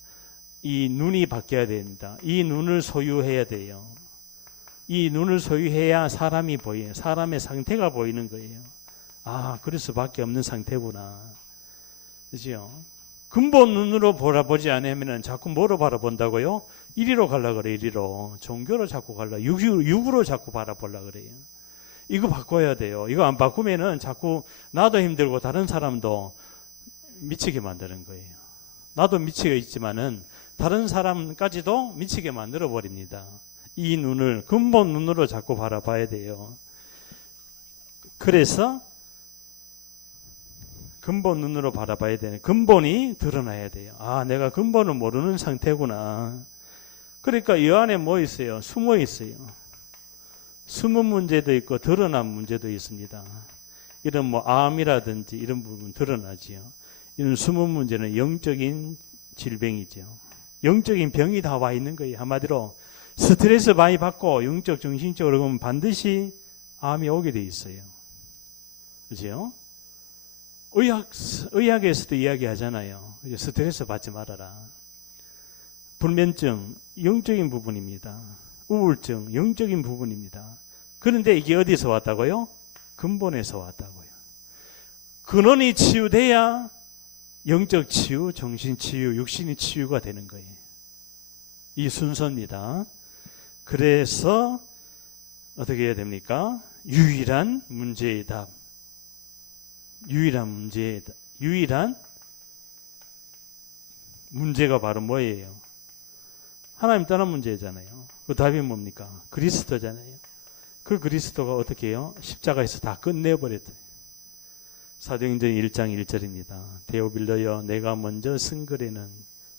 이 눈이 바뀌어야 됩니다. 이 눈을 소유해야 돼요. 이 눈을 소유해야 사람이 보여요. 사람의 상태가 보이는 거예요. 아, 그럴 수밖에 없는 상태구나. 그죠? 근본 눈으로 바라보지 않으면 자꾸 뭐로 바라본다고요? 이리로 가려 그래, 이리로. 종교로 자꾸 가려, 육으로 자꾸 바라보려 그래요. 이거 바꿔야 돼요. 이거 안 바꾸면은 자꾸 나도 힘들고 다른 사람도 미치게 만드는 거예요. 나도 미치게 있지만은 다른 사람까지도 미치게 만들어 버립니다. 이 눈을 근본 눈으로 자꾸 바라봐야 돼요. 그래서 근본 눈으로 바라봐야 되는, 근본이 드러나야 돼요. 아, 내가 근본을 모르는 상태구나. 그러니까 이 안에 뭐 있어요? 숨어 있어요. 숨은 문제도 있고 드러난 문제도 있습니다. 이런 뭐 암이라든지 이런 부분 드러나지요. 이런 숨은 문제는 영적인 질병이죠. 영적인 병이 다 와 있는 거예요. 한마디로 스트레스 많이 받고 영적, 정신적으로 그러면 반드시 암이 오게 돼 있어요. 그죠? 의학에서도 이야기하잖아요. 스트레스 받지 말아라. 불면증, 영적인 부분입니다. 우울증, 영적인 부분입니다. 그런데 이게 어디서 왔다고요? 근본에서 왔다고요. 근원이 치유돼야 영적 치유, 정신 치유, 육신의 치유가 되는 거예요. 이 순서입니다. 그래서 어떻게 해야 됩니까? 유일한 문제의 답. 유일한 문제가 바로 뭐예요? 하나님 떠난 문제잖아요. 그 답이 뭡니까? 그리스도잖아요. 그 그리스도가 어떻게 해요? 십자가에서 다 끝내버렸어요. 사도행전 1장 1절입니다. 데오빌러여 내가 먼저 쓴 글에는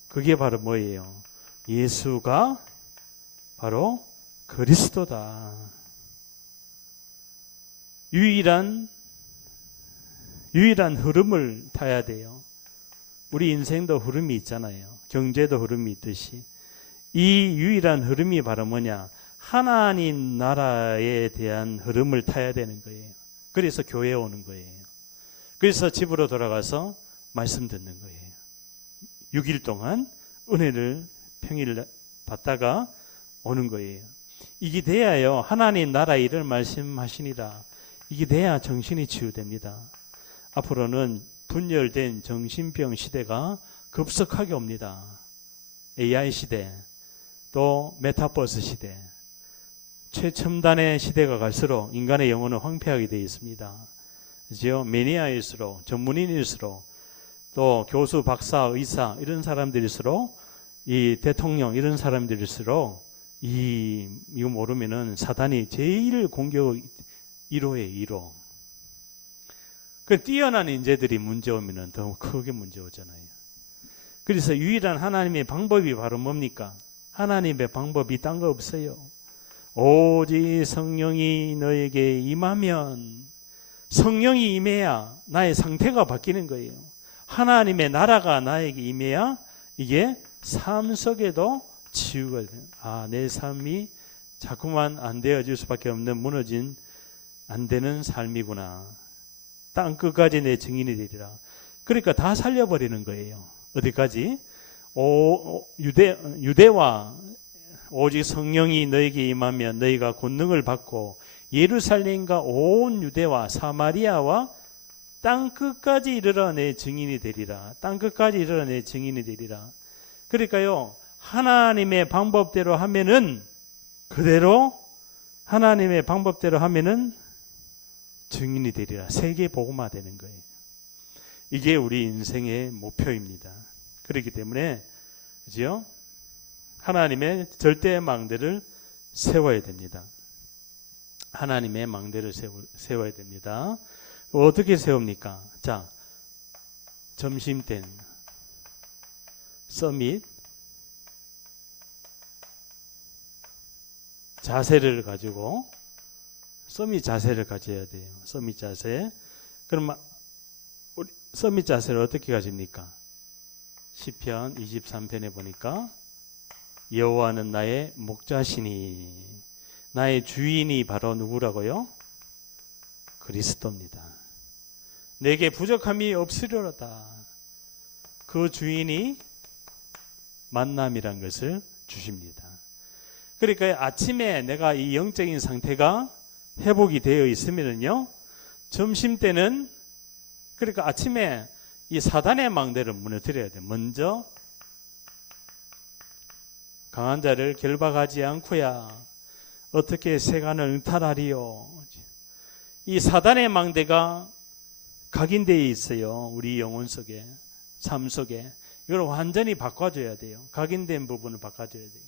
그게 바로 뭐예요? 예수가 바로 그리스도다. 유일한 흐름을 타야 돼요. 우리 인생도 흐름이 있잖아요. 경제도 흐름이 있듯이. 이 유일한 흐름이 바로 뭐냐? 하나님 나라에 대한 흐름을 타야 되는 거예요. 그래서 교회에 오는 거예요. 그래서 집으로 돌아가서 말씀 듣는 거예요. 6일 동안 은혜를 평일 받다가 오는 거예요. 이게 돼야요. 하나님 나라 일을 말씀하시니라. 이게 돼야 정신이 치유됩니다. 앞으로는 분열된 정신병 시대가 급속하게 옵니다. AI 시대, 또 메타버스 시대, 최첨단의 시대가 갈수록 인간의 영혼은 황폐하게 되어 있습니다. 그죠? 매니아일수록, 전문인일수록, 또 교수, 박사, 의사 이런 사람들일수록, 이 대통령 이런 사람들일수록 이거 모르면은 사단이 제일 공격 1호에 1호. 그 뛰어난 인재들이 문제 오면은 더 크게 문제 오잖아요. 그래서 유일한 하나님의 방법이 바로 뭡니까? 하나님의 방법이 딴 거 없어요. 오직 성령이 너에게 임하면, 성령이 임해야 나의 상태가 바뀌는 거예요. 하나님의 나라가 나에게 임해야 이게 삶 속에도 치유가 돼요. 아, 내 삶이 자꾸만 안 되어질 수밖에 없는 무너진 안 되는 삶이구나. 땅 끝까지 내 증인이 되리라. 그러니까 다 살려버리는 거예요. 어디까지? 유대와 오직 성령이 너에게 임하면 너희가 권능을 받고 예루살렘과 온 유대와 사마리아와 땅 끝까지 이르러 내 증인이 되리라. 땅 끝까지 이르러 내 증인이 되리라. 그러니까요, 하나님의 방법대로 하면은 그대로 하나님의 방법대로 하면은 증인이 되리라. 세계 복음화 되는 거예요. 이게 우리 인생의 목표입니다. 그렇기 때문에 그죠? 하나님의 절대 망대를 세워야 됩니다. 하나님의 망대를 세워야 됩니다. 어떻게 세웁니까? 자, 점심 때 서밋 자세를 가지고 서밋 자세를 가져야 돼요. 서밋 자세. 그럼 우리 서밋 자세를 어떻게 가집니까? 시편 23편에 보니까 여호와는 나의 목자시니, 나의 주인이 바로 누구라고요? 그리스도입니다. 내게 부족함이 없으리로다. 그 주인이 만남이란 것을 주십니다. 그러니까 아침에 내가 이 영적인 상태가 회복이 되어 있으면요, 점심 때는, 그러니까 아침에 이 사단의 망대를 무너뜨려야 돼. 먼저 강한 자를 결박하지 않고야 어떻게 세간을 응탈하리요. 이 사단의 망대가 각인되어 있어요. 우리 영혼 속에, 삶 속에. 이걸 완전히 바꿔줘야 돼요. 각인된 부분을 바꿔줘야 돼요.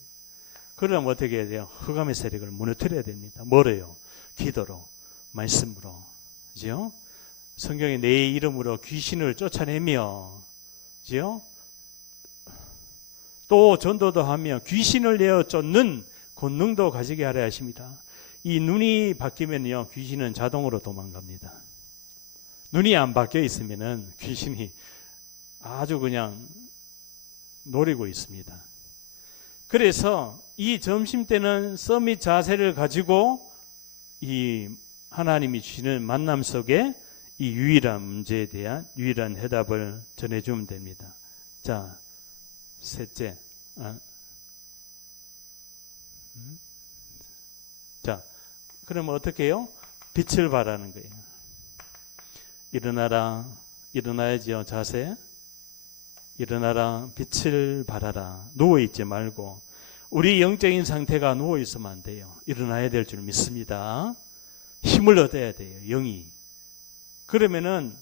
그러면 어떻게 해야 돼요? 흑암의 세력을 무너뜨려야 됩니다. 뭐래요? 기도로, 말씀으로. 그죠? 성경에 내 이름으로 귀신을 쫓아내며, 그죠? 또 전도도 하며 귀신을 내어 쫓는 권능도 가지게 하려 하십니다. 이 눈이 바뀌면요, 귀신은 자동으로 도망갑니다. 눈이 안 바뀌어 있으면은 귀신이 아주 그냥 노리고 있습니다. 그래서 이 점심 때는 서밋 자세를 가지고 이 하나님이 주시는 만남 속에 이 유일한 문제에 대한 유일한 해답을 전해주면 됩니다. 자, 셋째. 자, 그러면 어떻게 해요? 빛을 발하는 거예요. 일어나라. 일어나야지요. 자세. 일어나라. 빛을 발하라. 누워있지 말고. 우리 영적인 상태가 누워있으면 안 돼요. 일어나야 될 줄 믿습니다. 힘을 얻어야 돼요. 영이. 그러면은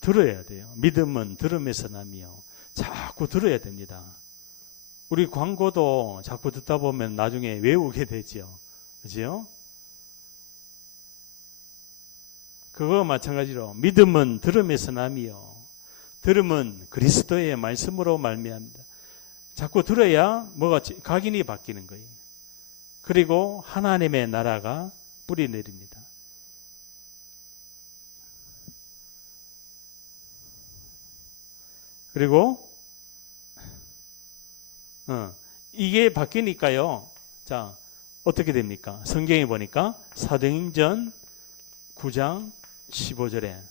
들어야 돼요. 믿음은 들음에서 나며 자꾸 들어야 됩니다. 우리 광고도 자꾸 듣다 보면 나중에 외우게 되죠. 그죠? 그거 마찬가지로 믿음은 들음에서 나며 들음은 그리스도의 말씀으로 말미암니다. 자꾸 들어야 뭐가 각인이 바뀌는 거예요. 그리고 하나님의 나라가 뿌리 내립니다. 그리고 이게 바뀌니까요. 자, 어떻게 됩니까? 성경에 보니까 사도행전 9장 15절에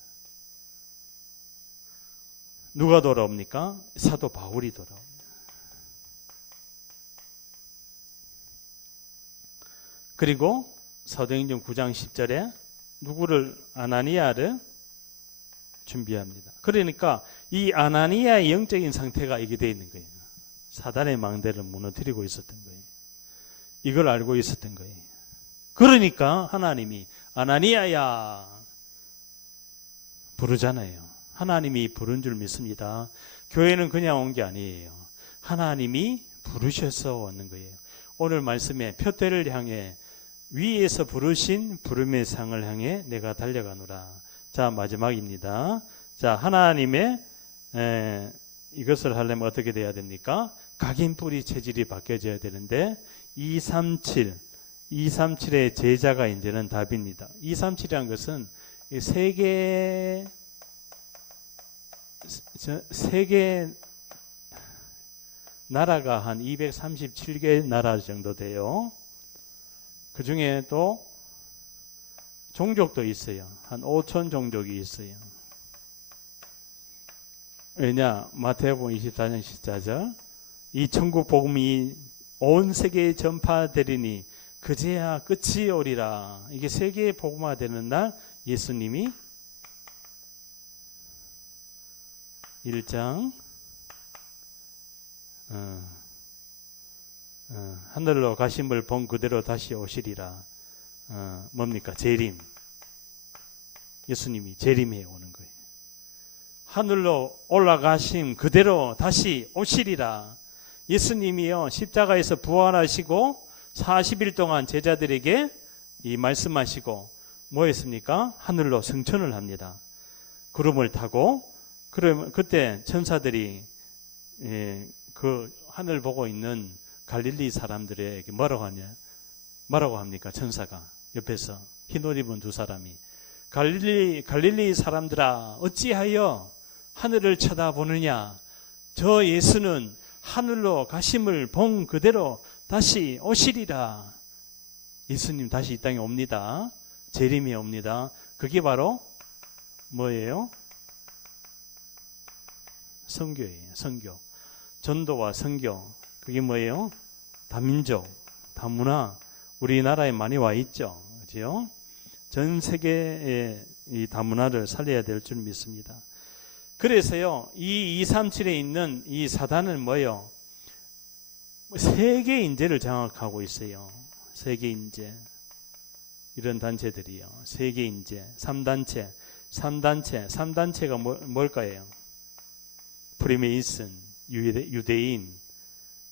누가 돌아옵니까? 사도 바울이 돌아옵니다. 그리고 사도행전 9장 10절에 누구를 아나니아를 준비합니다. 그러니까 이 아나니아의 영적인 상태가 이게 되어 있는 거예요. 사단의 망대를 무너뜨리고 있었던 거예요. 이걸 알고 있었던 거예요. 그러니까 하나님이 아나니아야 부르잖아요. 하나님이 부른 줄 믿습니다. 교회는 그냥 온 게 아니에요. 하나님이 부르셔서 왔는 거예요. 오늘 말씀에 표대를 향해 위에서 부르신 부름의 상을 향해 내가 달려가노라. 자, 마지막입니다. 자, 하나님의 이것을 하려면 어떻게 돼야 됩니까? 각인뿌리 체질이 바뀌어져야 되는데 237의 제자가 이제는 답입니다. 237이라는 것은 세계 나라가 한 237개 나라 정도 돼요. 그 중에 또 종족도 있어요. 한 5천 종족이 있어요. 왜냐? 마태복음 24장 14절 이 천국 복음이 온 세계에 전파되리니 그제야 끝이 오리라. 이게 세계에 복음화되는 날 예수님이 1장 하늘로 가심을 본 그대로 다시 오시리라. 뭡니까? 재림. 예수님이 재림해 오는 거예요. 하늘로 올라가심 그대로 다시 오시리라. 예수님이요 십자가에서 부활하시고 40일 동안 제자들에게 이 말씀하시고 뭐 했습니까? 하늘로 승천을 합니다. 구름을 타고 그러면 그때 천사들이 그 하늘 보고 있는 갈릴리 사람들에게 뭐라고 합니까? 천사가 옆에서 흰옷 입은 두 사람이 갈릴리 사람들아 어찌하여 하늘을 쳐다보느냐? 저 예수는 하늘로 가심을 본 그대로 다시 오시리라. 예수님 다시 이 땅에 옵니다. 재림이 옵니다. 그게 바로 뭐예요? 선교예요. 선교. 전도와 선교. 그게 뭐예요? 다민족, 다문화. 우리나라에 많이 와 있죠. 그렇죠? 전 세계의 이 다문화를 살려야 될 줄 믿습니다. 그래서요, 이 237에 있는 이 사단은 뭐예요? 세계 인재를 장악하고 있어요. 세계 인재. 이런 단체들이요. 세계 인재. 3단체가 뭘까요? 프리메이슨, 유대인.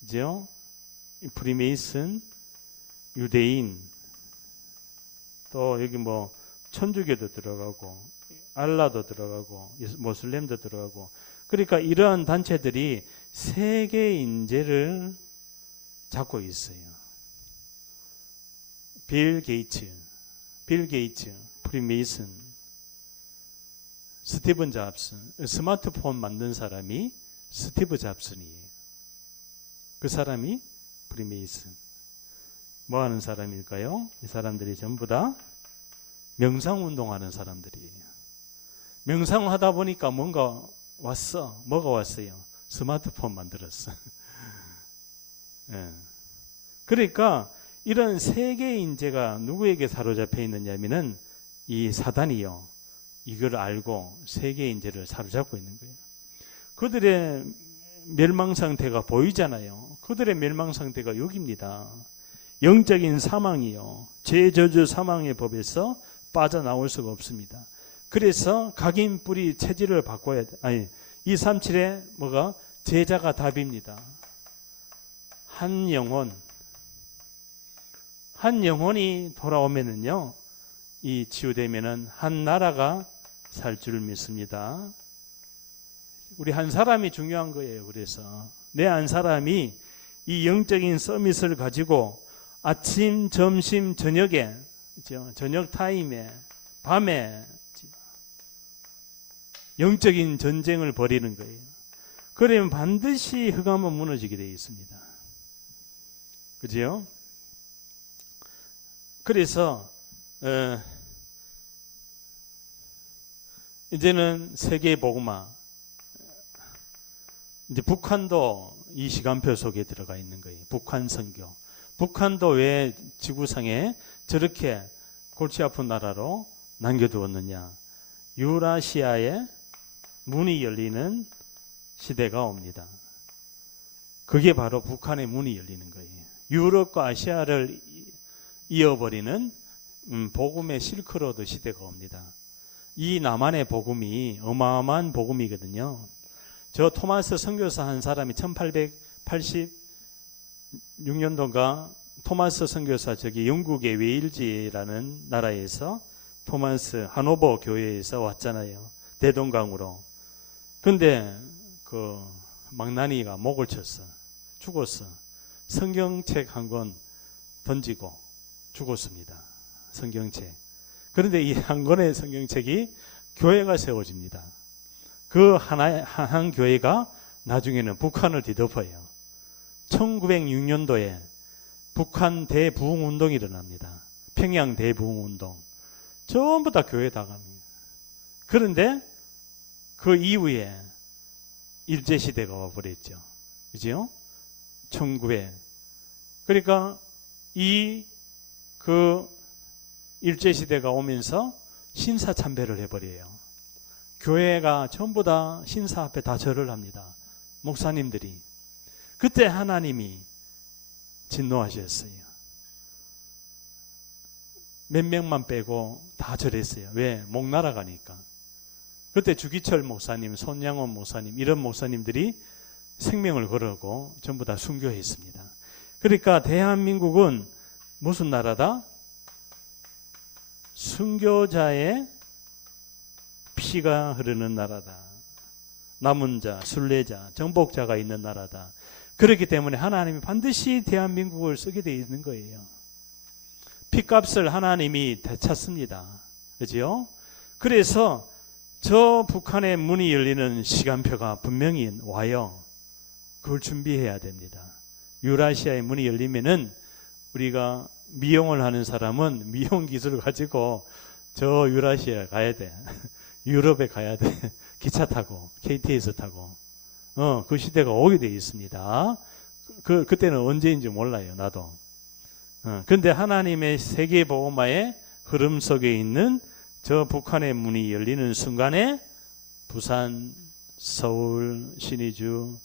그죠? 프리메이슨, 유대인. 또 여기 뭐 천주교도 들어가고 알라도 들어가고 모슬렘도 들어가고 그러니까 이러한 단체들이 세계 인재를 잡고 있어요. 빌 게이츠, 프리메이슨, 스티븐 잡스, 스마트폰 만든 사람이 스티브 잡슨이에요. 그 사람이 프리메이슨. 뭐 하는 사람일까요? 이 사람들이 전부 다 명상운동하는 사람들이에요. 명상하다 보니까 뭐가 왔어요? 스마트폰 만들었어. 예. 그러니까 이런 세계의 인재가 누구에게 사로잡혀 있느냐면은 이 사단이요. 이걸 알고 세계의 인재를 사로잡고 있는 거예요. 그들의 멸망 상태가 보이잖아요. 그들의 멸망 상태가 여기입니다. 영적인 사망이요. 죄저주 사망의 법에서 빠져나올 수가 없습니다. 그래서 각인 뿌리 체질을 바꿔야 돼. 237에 뭐가 제자가 답입니다. 한 영혼이 돌아오면은요, 이 치유되면은 한 나라가 살 줄 믿습니다. 우리 한 사람이 중요한 거예요. 그래서 내 한 사람이 이 영적인 서밋을 가지고 아침, 점심, 저녁에, 저녁 타임에, 밤에 영적인 전쟁을 벌이는 거예요. 그러면 반드시 흑암은 무너지게 되어 있습니다. 그죠? 그래서 이제는 세계 복음화, 이제 북한도 이 시간표 속에 들어가 있는 거예요. 북한 선교. 북한도 왜 지구상에 저렇게 골치 아픈 나라로 남겨두었느냐? 유라시아에 문이 열리는 시대가 옵니다. 그게 바로 북한의 문이 열리는 거예요. 유럽과 아시아를 이어버리는 복음의 실크로드 시대가 옵니다. 이 남한의 복음이 어마어마한 복음이거든요. 저 토마스 선교사 한 사람이 1886년도인가 토마스 선교사 저기 영국의 웨일즈라는 나라에서 토마스 하노버 교회에서 왔잖아요. 대동강으로. 근데 그 망나니가 목을 쳤어. 죽었어. 성경책 한 권 던지고 죽었습니다. 성경책. 그런데 이 한 권의 성경책이 교회가 세워집니다. 그 한 교회가 나중에는 북한을 뒤덮어요. 1906년도에 북한 대부흥운동이 일어납니다. 평양 대부흥운동. 전부 다 교회 다 갑니다. 그런데 그 이후에 일제시대가 와버렸죠. 그죠? 1900. 그러니까 그 일제시대가 오면서 신사참배를 해버려요. 교회가 전부 다 신사 앞에 다 절을 합니다. 목사님들이. 그때 하나님이 진노하셨어요. 몇 명만 빼고 다 절했어요. 왜? 목 날아가니까. 그때 주기철 목사님, 손양원 목사님 이런 목사님들이 생명을 걸었고 전부 다 순교했습니다. 그러니까 대한민국은 무슨 나라다? 순교자의 피가 흐르는 나라다. 남은 자, 순례자, 정복자가 있는 나라다. 그렇기 때문에 하나님이 반드시 대한민국을 쓰게 되어 있는 거예요. 피값을 하나님이 되찾습니다. 그죠? 그래서 저 북한의 문이 열리는 시간표가 분명히 와요. 그걸 준비해야 됩니다. 유라시아의 문이 열리면은 우리가 미용을 하는 사람은 미용 기술을 가지고 저 유라시아에 가야 돼. 유럽에 가야 돼. 기차 타고 KTX 타고 그 시대가 오게 돼 있습니다. 그때는 언제인지 몰라요. 나도. 근데 하나님의 세계 복음화의 흐름 속에 있는 저 북한의 문이 열리는 순간에 부산, 서울, 신의주,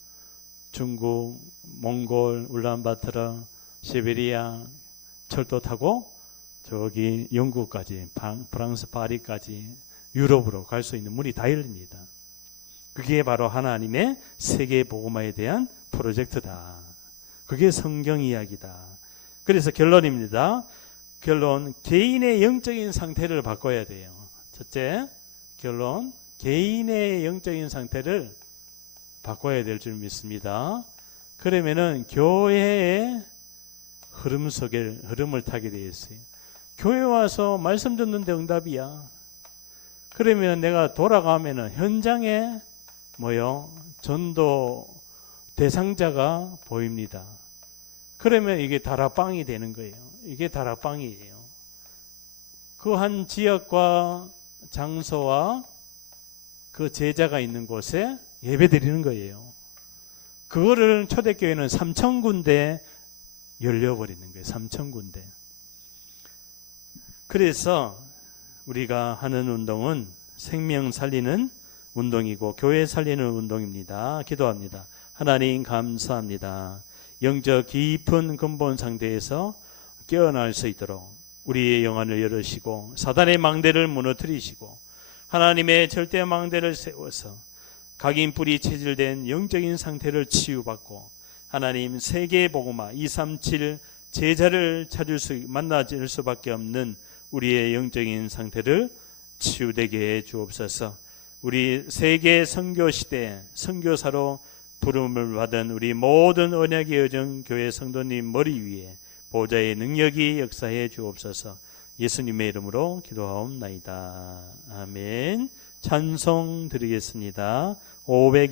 중국, 몽골, 울란바토르, 시베리아 철도 타고 저기 영국까지, 프랑스 파리까지 유럽으로 갈 수 있는 문이 다 열립니다. 그게 바로 하나님의 세계 복음화에 대한 프로젝트다. 그게 성경 이야기다. 그래서 결론입니다. 결론, 개인의 영적인 상태를 바꿔야 돼요. 첫째, 결론, 개인의 영적인 상태를 바꿔야 될 줄 믿습니다. 그러면은 교회의 흐름을 타게 되어 있어요. 교회 와서 말씀 듣는데 응답이야. 그러면 내가 돌아가면은 현장에 전도 대상자가 보입니다. 그러면 이게 다락방이 되는 거예요. 이게 다락방이에요. 그 한 지역과 장소와 그 제자가 있는 곳에 예배 드리는 거예요. 그거를 초대교회는 3,000군데 열려버리는 거예요. 3,000군데. 그래서 우리가 하는 운동은 생명 살리는 운동이고 교회 살리는 운동입니다. 기도합니다. 하나님 감사합니다. 영적 깊은 근본 상태에서 깨어날 수 있도록 우리의 영안을 열으시고 사단의 망대를 무너뜨리시고 하나님의 절대 망대를 세워서 각인 뿌리 체질된 영적인 상태를 치유받고 하나님 세계 복음화 237 제자를 만나질 수밖에 없는 우리의 영적인 상태를 치유되게 해 주옵소서. 우리 세계 선교 시대 선교사로 부름을 받은 우리 모든 언약의 여정 교회 성도님 머리 위에 보좌의 능력이 역사해 주옵소서. 예수님의 이름으로 기도하옵나이다. 아멘. 찬송 드리겠습니다. 500